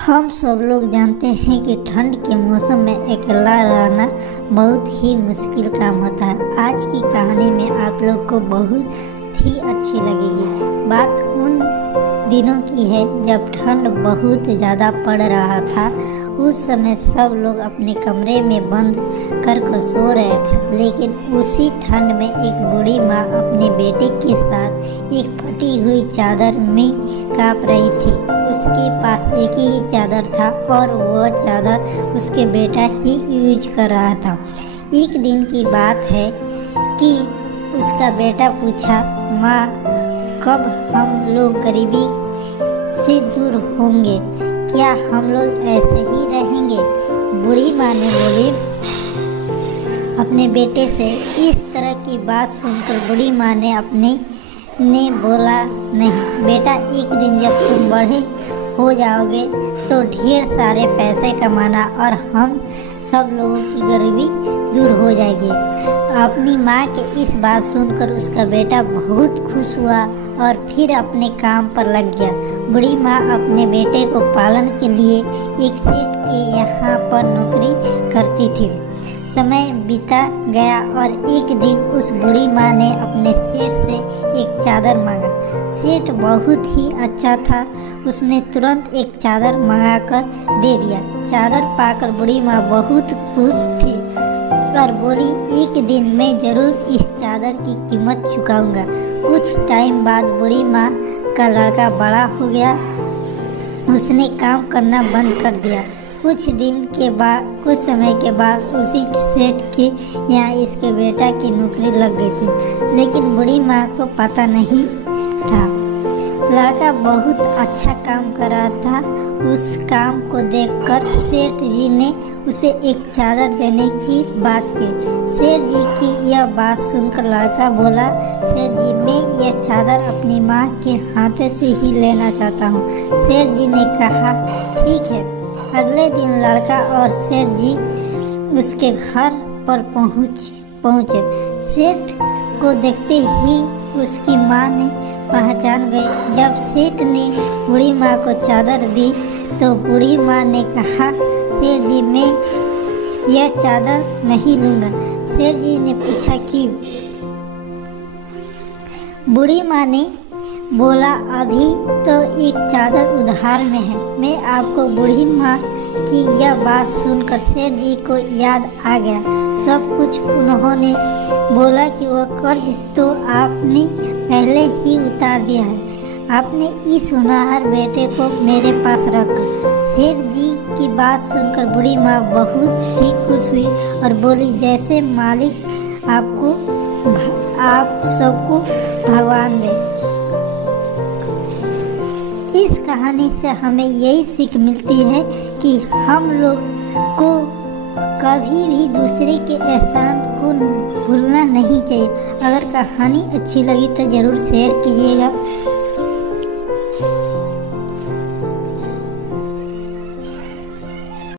हम सब लोग जानते हैं कि ठंड के मौसम में अकेला रहना बहुत ही मुश्किल काम होता है। आज की कहानी में आप लोग को बहुत ही अच्छी लगेगी। बात उन दिनों की है जब ठंड बहुत ज़्यादा पड़ रहा था। उस समय सब लोग अपने कमरे में बंद कर सो रहे थे, लेकिन उसी ठंड में एक बूढ़ी माँ अपने बेटे के साथ एक फटी हुई चादर में काँप रही थी। उसके पास एक ही चादर था और वह चादर उसके बेटा ही यूज कर रहा था। एक दिन की बात है कि उसका बेटा पूछा, माँ कब हम लोग गरीबी से दूर होंगे? क्या हम लोग ऐसे ही रहेंगे? बूढ़ी माँ ने बोली अपने बेटे से। इस तरह की बात सुनकर बूढ़ी माँ ने बोला, नहीं बेटा, एक दिन जब तुम बड़े हो जाओगे तो ढेर सारे पैसे कमाना और हम सब लोगों की गरीबी दूर हो जाएगी। अपनी माँ के इस बात सुनकर उसका बेटा बहुत खुश हुआ और फिर अपने काम पर लग गया। बूढ़ी माँ अपने बेटे को पालन के लिए एक सेठ के यहाँ पर नौकरी करती थी। समय बीता गया और एक दिन उस बूढ़ी माँ ने अपने सेठ से एक चादर मांगा। सेठ बहुत ही अच्छा था, उसने तुरंत एक चादर मंगाकर दे दिया। चादर पाकर बूढ़ी माँ बहुत खुश थी और बोली, एक दिन मैं जरूर इस चादर की कीमत चुकाऊंगा। कुछ टाइम बाद बूढ़ी माँ का लड़का बड़ा हो गया। उसने काम करना बंद कर दिया। कुछ समय के बाद उसी सेठ के यहाँ इसके बेटा की नौकरी लग गई थी, लेकिन बूढ़ी माँ को पता नहीं था। लड़का बहुत अच्छा काम कर रहा था। उस काम को देखकर सेठ जी ने उसे एक चादर देने की बात की। सेठ जी की यह बात सुनकर लड़का बोला, सेठ जी मैं यह चादर अपनी माँ के हाथ से ही लेना चाहता हूँ। सेठ जी ने कहा, ठीक है। अगले दिन लड़का और सेठ जी उसके घर पर पहुँचे। सेठ को देखते ही उसकी माँ ने पहचान गई। जब सेठ ने बूढ़ी माँ को चादर दी तो बूढ़ी माँ ने कहा, सेठ जी मैं यह चादर नहीं लूँगा। सेठ जी ने पूछा, क्यों? बूढ़ी माँ ने बोला, अभी तो एक चादर उधार में है। मैं आपको बूढ़ी माँ की यह बात सुनकर सेठ जी को याद आ गया सब कुछ। उन्होंने बोला कि वह कर्ज तो आपने पहले ही उतार दिया है। आपने इस होनहार बेटे को मेरे पास रख। सेठ जी की बात सुनकर बूढ़ी माँ बहुत ही खुश हुई और बोली, जैसे मालिक आप सबको भगवान दे। इस कहानी से हमें यही सीख मिलती है कि हम लोग को कभी भी दूसरे के एहसान को भूलना नहीं चाहिए। अगर कहानी अच्छी लगी तो ज़रूर शेयर कीजिएगा।